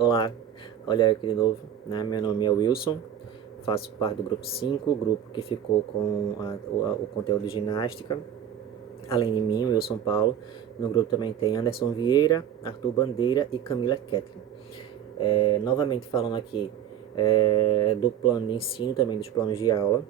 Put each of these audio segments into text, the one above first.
Olá, olha eu aqui de novo, né? Meu nome é Wilson, faço parte do grupo 5, grupo que ficou com o conteúdo de ginástica. Além de mim, Wilson Paulo, no grupo também tem Anderson Vieira, Arthur Bandeira e Camila Ketlin. Novamente falando aqui do plano de ensino, também dos planos de aula,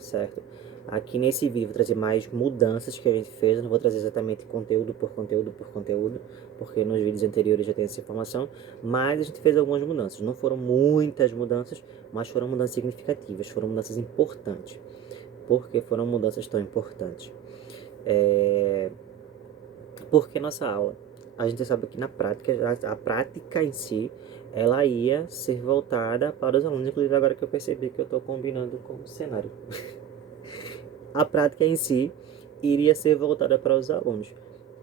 certo? Aqui nesse vídeo vou trazer mais mudanças que a gente fez, eu não vou trazer exatamente conteúdo por conteúdo por conteúdo, porque nos vídeos anteriores já tem essa informação, mas a gente fez algumas mudanças. Não foram muitas mudanças, mas foram mudanças significativas, foram mudanças importantes. Por que foram mudanças tão importantes? Porque nossa aula, a gente sabe que na prática, a prática em si, ela ia ser voltada para os alunos, inclusive agora que eu percebi que eu estou combinando com o cenário. A prática em si iria ser voltada para os alunos,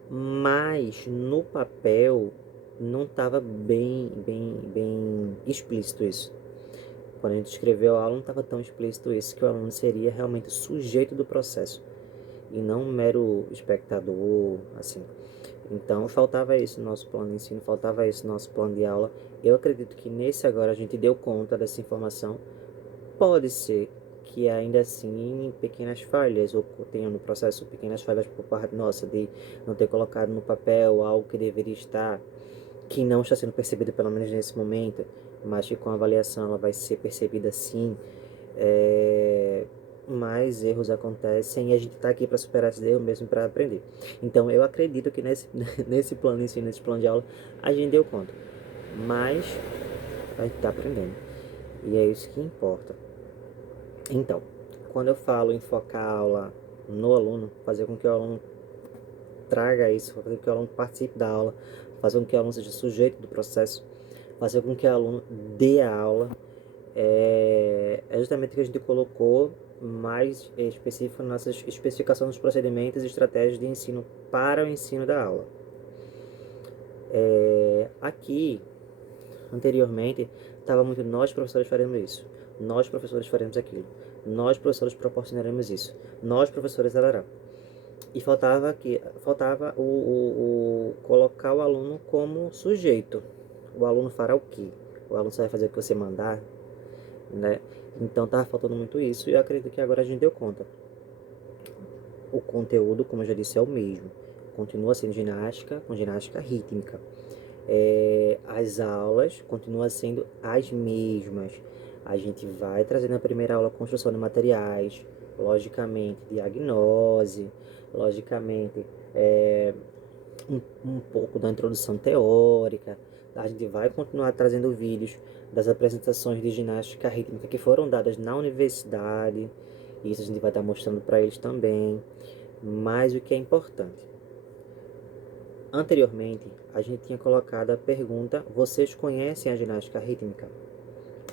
mas no papel não estava bem explícito isso. Quando a gente escreveu a aula, não estava tão explícito isso, que o aluno seria realmente o sujeito do processo e não um mero espectador, assim. Então, faltava isso no nosso plano de ensino, faltava isso no nosso plano de aula. Eu acredito que nesse agora a gente deu conta dessa informação. Pode ser que ainda assim pequenas falhas tenham no processo, pequenas falhas por parte nossa de não ter colocado no papel algo que deveria estar, que não está sendo percebido pelo menos nesse momento, mas que com a avaliação ela vai ser percebida sim. Mais erros acontecem e a gente está aqui para superar esses erros mesmo, para aprender. Então eu acredito que nesse plano de ensino, nesse plano de aula, a gente deu conta, mas a gente está aprendendo e é isso que importa. Então, quando eu falo em focar a aula no aluno, fazer com que o aluno traga isso, fazer com que o aluno participe da aula, fazer com que o aluno seja sujeito do processo, fazer com que o aluno dê a aula, é justamente o que a gente colocou mais específico nas nossas especificações dos procedimentos e estratégias de ensino para o ensino da aula. Aqui, anteriormente, estava muito nós professores faremos isso, nós professores faremos aquilo, nós professores proporcionaremos isso, nós professores arará. E faltava o colocar o aluno como sujeito. O aluno fará o quê? O aluno só vai fazer o que você mandar, né? Então tava faltando muito isso e eu acredito que agora a gente deu conta. O conteúdo, como eu já disse, é o mesmo. Continua sendo ginástica, com ginástica rítmica. As aulas continuam sendo as mesmas. A gente vai trazer na primeira aula construção de materiais, logicamente diagnose, logicamente um pouco da introdução teórica. A gente vai continuar trazendo vídeos das apresentações de ginástica rítmica que foram dadas na universidade. Isso a gente vai estar mostrando para eles também. Mas o que é importante? Anteriormente, a gente tinha colocado a pergunta: vocês conhecem a ginástica rítmica?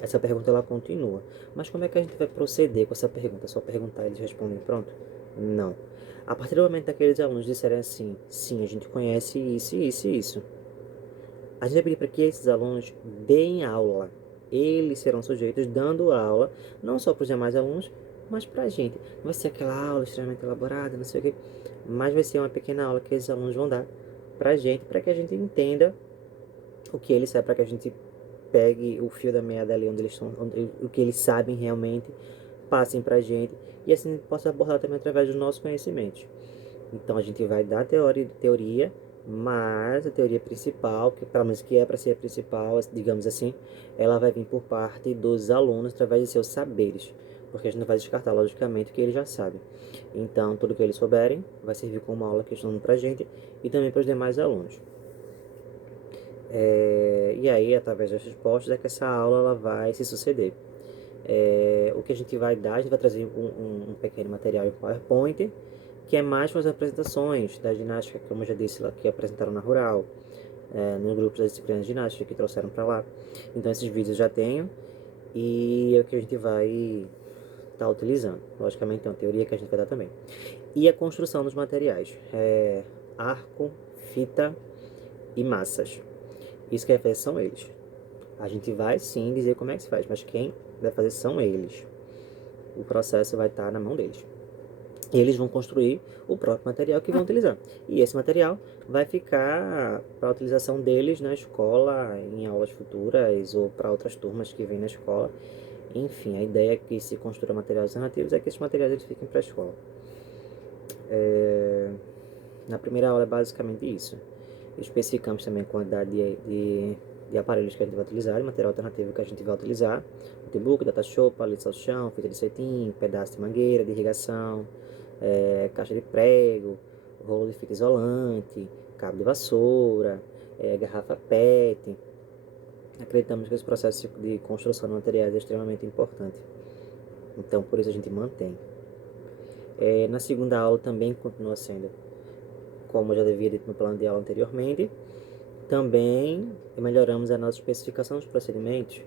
Essa pergunta ela continua. Mas como é que a gente vai proceder com essa pergunta? Só perguntar e eles respondem pronto? Não. A partir do momento que aqueles alunos disserem assim: sim, a gente conhece isso, isso e isso, a gente vai pedir para que esses alunos deem aula. Eles serão sujeitos dando aula, não só para os demais alunos, mas para a gente. Não vai ser aquela aula extremamente elaborada, não sei o quê, mas vai ser uma pequena aula que esses alunos vão dar para a gente, para que a gente entenda o que eles sabem, para que a gente pegue o fio da meada ali onde eles estão, o que eles sabem realmente, passem para a gente e assim possa abordar também através dos nossos conhecimentos. Então a gente vai dar teoria, mas a teoria principal, que pelo menos que é para ser a principal, digamos assim, ela vai vir por parte dos alunos através de seus saberes, porque a gente não vai descartar logicamente o que eles já sabem. Então tudo que eles souberem vai servir como aula que estão para a gente e também para os demais alunos. E aí, através das respostas, é que essa aula ela vai se suceder. O que a gente vai dar, a gente vai trazer um pequeno material em PowerPoint, que é mais para as apresentações da ginástica, como eu já disse lá, que apresentaram na Rural, no grupo das disciplinas de ginástica que trouxeram para lá. Então esses vídeos eu já tenho e é o que a gente vai estar utilizando. Logicamente tem uma teoria que a gente vai dar também. E a construção dos materiais, arco, fita e massas. Isso que vai fazer são eles. A gente vai sim dizer como é que se faz, mas quem vai fazer são eles. O processo vai estar na mão deles. eles vão construir o próprio material que vão utilizar. E esse material vai ficar para a utilização deles na escola, em aulas futuras ou para outras turmas que vêm na escola. Enfim, a ideia é que se construa materiais alternativos é que esses materiais eles fiquem para a escola. Na primeira aula é basicamente isso. Especificamos também a quantidade de aparelhos que a gente vai utilizar, de material alternativo que a gente vai utilizar. Notebook, datashow, palito de salsichão, fita de cetim, pedaço de mangueira, de irrigação, caixa de prego, rolo de fita isolante, cabo de vassoura, garrafa PET. Acreditamos que esse processo de construção de materiais é extremamente importante. Então, por isso a gente mantém. Na segunda aula também continua sendo, como eu já havia dito no plano de aula anteriormente, também melhoramos a nossa especificação dos procedimentos,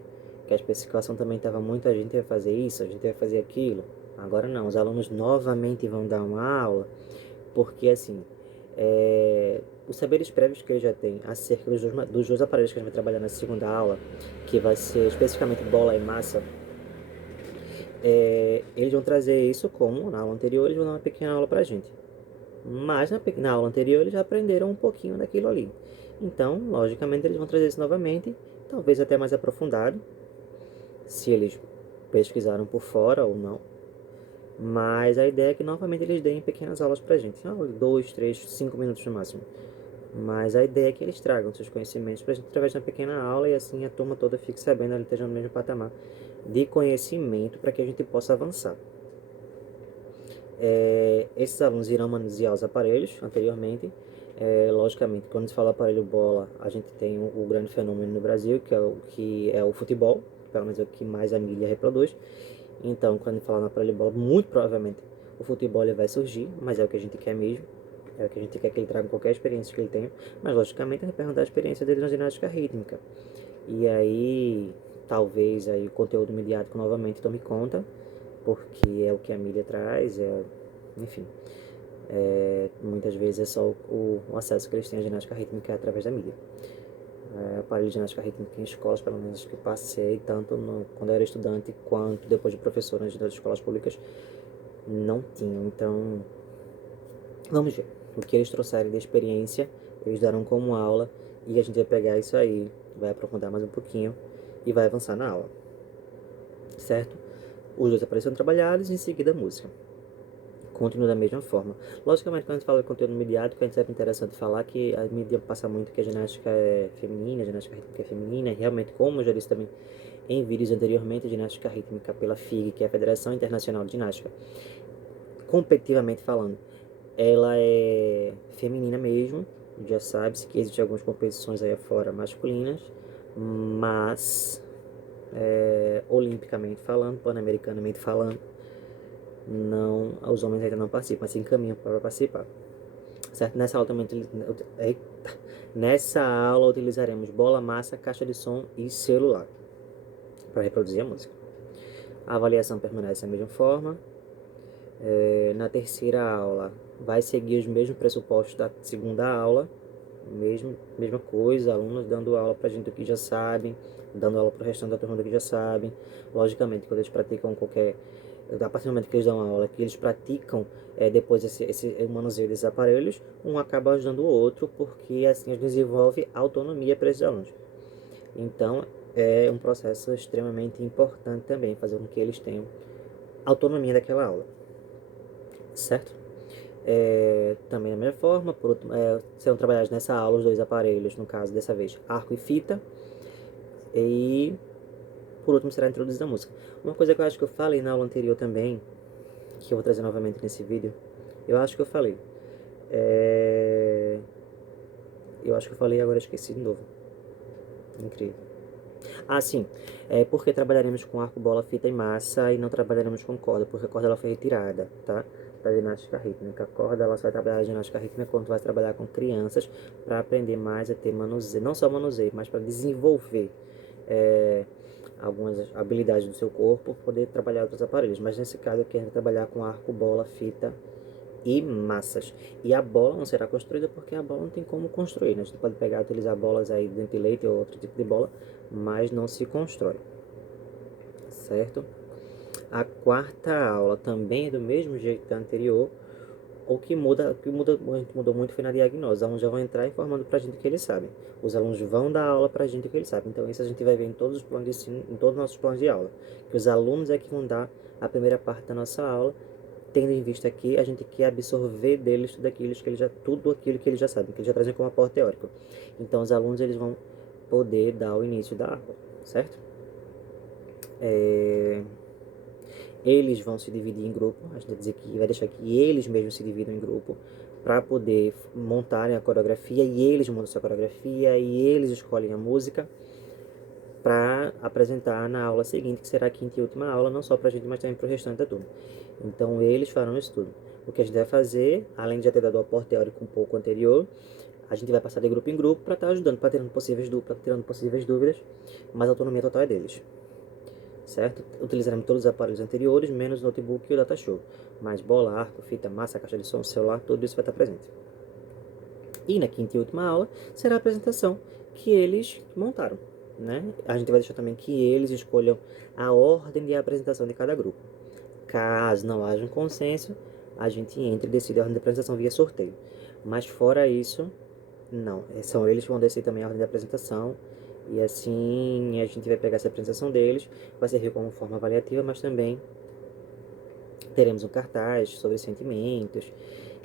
que a especificação também estava muito, a gente vai fazer isso, a gente vai fazer aquilo. Agora não, os alunos novamente vão dar uma aula, porque assim, os saberes prévios que eles já têm acerca dos dois aparelhos que a gente vai trabalhar na segunda aula, que vai ser especificamente bola e massa, eles vão trazer isso como na aula anterior, eles vão dar uma pequena aula pra gente. Mas na aula anterior eles já aprenderam um pouquinho daquilo ali. Então, logicamente, eles vão trazer isso novamente, talvez até mais aprofundado, se eles pesquisaram por fora ou não. Mas a ideia é que novamente eles deem pequenas aulas pra gente, 2, 3, 5 minutos no máximo. Mas a ideia é que eles tragam seus conhecimentos pra gente através de uma pequena aula e assim a turma toda fique sabendo, ela esteja no mesmo patamar de conhecimento para que a gente possa avançar. Esses alunos irão manusear os aparelhos anteriormente. Logicamente, quando se fala aparelho bola, a gente tem o grande fenômeno no Brasil, que é o futebol, pelo menos é o que mais a mídia reproduz. Então, quando fala no aparelho bola, muito provavelmente o futebol ele vai surgir, mas é o que a gente quer mesmo. É o que a gente quer que ele traga qualquer experiência que ele tenha. Mas, logicamente, a gente perguntar a experiência dele na ginástica rítmica. E aí, talvez aí, o conteúdo midiático novamente tome conta, porque é o que a mídia traz, enfim. Muitas vezes é só o acesso que eles têm à ginástica rítmica através da mídia. Aparelho de ginástica rítmica em escolas, pelo menos que passei, tanto quando eu era estudante quanto depois de professor nas escolas públicas, não tinham. Então, vamos ver. O que eles trouxerem de experiência, eles darão como aula e a gente vai pegar isso aí, vai aprofundar mais um pouquinho e vai avançar na aula. Certo? Os dois aparelhos são trabalhados e em seguida a música. Continua da mesma forma. Logicamente, quando a gente fala de conteúdo midiático, é sempre interessante falar que a mídia passa muito que a ginástica é feminina, a ginástica rítmica é feminina, e realmente, como eu já disse também em vídeos anteriormente, a ginástica rítmica pela FIG, que é a Federação Internacional de Ginástica, competitivamente falando, ela é feminina mesmo, já sabe-se que existem algumas competições aí fora masculinas, mas, olimpicamente falando, pan-americanamente falando, não, os homens ainda não participam, mas se encaminham para participar. Certo? Nessa aula utilizaremos bola, massa, caixa de som e celular para reproduzir a música. A avaliação permanece da mesma forma. Na terceira aula vai seguir os mesmos pressupostos da segunda aula, mesma coisa, alunos dando aula para a gente do que já sabem, dando aula para o restante da turma do que já sabem. Logicamente, quando eles praticam a partir do momento que eles dão aula, que eles praticam depois esse manuseio desses aparelhos, um acaba ajudando o outro, porque assim desenvolve autonomia para esses alunos. Então, é um processo extremamente importante também, fazer com que eles tenham autonomia daquela aula, certo? Também da mesma forma, serão trabalhados nessa aula os dois aparelhos, no caso dessa vez, arco e fita, e por último será introduzida a música. Uma coisa que eu acho que eu falei na aula anterior também, que eu vou trazer novamente nesse vídeo, eu acho que eu falei. Eu acho que eu falei e agora esqueci de novo. Incrível. Ah, sim. Porque trabalharemos com arco, bola, fita e massa e não trabalharemos com corda, porque a corda ela foi retirada, tá? Da ginástica rítmica. A corda ela só vai trabalhar a ginástica rítmica quando vai trabalhar com crianças para aprender mais a ter manuseio, não só manuseio, mas para desenvolver algumas habilidades do seu corpo, poder trabalhar outros aparelhos. Mas nesse caso aqui a gente vai trabalhar com arco, bola, fita e massas. E a bola não será construída porque a bola não tem como construir, né? A gente pode pegar e utilizar bolas aí de dente de leite ou outro tipo de bola, mas não se constrói, certo? a quarta aula também é do mesmo jeito da anterior. O que muda, a gente mudou muito foi na diagnose. Os alunos já vão entrar informando pra gente o que eles sabem. Os alunos vão dar aula pra gente o que eles sabem. Então isso a gente vai ver em todos os planos de ensino, em todos os nossos planos de aula. Que os alunos é que vão dar a primeira parte da nossa aula, tendo em vista que a gente quer absorver deles tudo aquilo que eles já sabem, que eles já trazem como aporte teórico. Então os alunos eles vão poder dar o início da aula, certo? Eles vão se dividir em grupo, a gente vai dizer que vai deixar que eles mesmos se dividam em grupo para poder montarem a coreografia, e eles montam essa coreografia e eles escolhem a música para apresentar na aula seguinte, que será a quinta e última aula, não só para a gente, mas também para o restante da turma. Então eles farão isso tudo. O que a gente vai fazer, além de já ter dado o aporte teórico um pouco anterior, a gente vai passar de grupo em grupo para estar ajudando, para tirando possíveis dúvidas, mas a autonomia total é deles, certo? Utilizaremos todos os aparelhos anteriores, menos o notebook e o data show. Mas bola, arco, fita, massa, caixa de som, celular, tudo isso vai estar presente. E na quinta e última aula será a apresentação que eles montaram, né? A gente vai deixar também que eles escolham a ordem de apresentação de cada grupo. Caso não haja um consenso, a gente entra e decide a ordem de apresentação via sorteio. Mas fora isso, não. São eles que vão decidir também a ordem de apresentação. E assim a gente vai pegar essa apresentação deles, vai servir como forma avaliativa, mas também teremos um cartaz sobre sentimentos,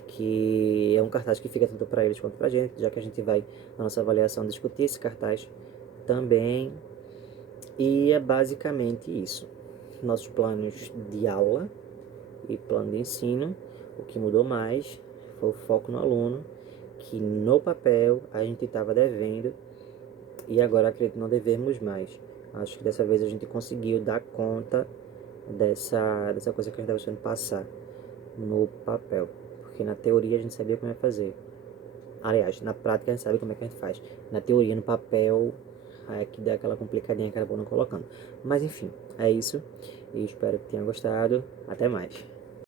que é um cartaz que fica tanto para eles quanto para a gente, já que a gente vai, na nossa avaliação, discutir esse cartaz também. E é basicamente isso. Nossos planos de aula e plano de ensino, o que mudou mais foi o foco no aluno, que no papel a gente estava devendo e agora acredito não devemos mais. Acho que dessa vez a gente conseguiu dar conta dessa coisa que a gente estava tentando passar no papel. Porque na teoria a gente sabia como ia fazer. Aliás, na prática a gente sabe como é que a gente faz. Na teoria, no papel, é que dá aquela complicadinha que acabou não colocando. Mas enfim, é isso. E espero que tenha gostado. Até mais.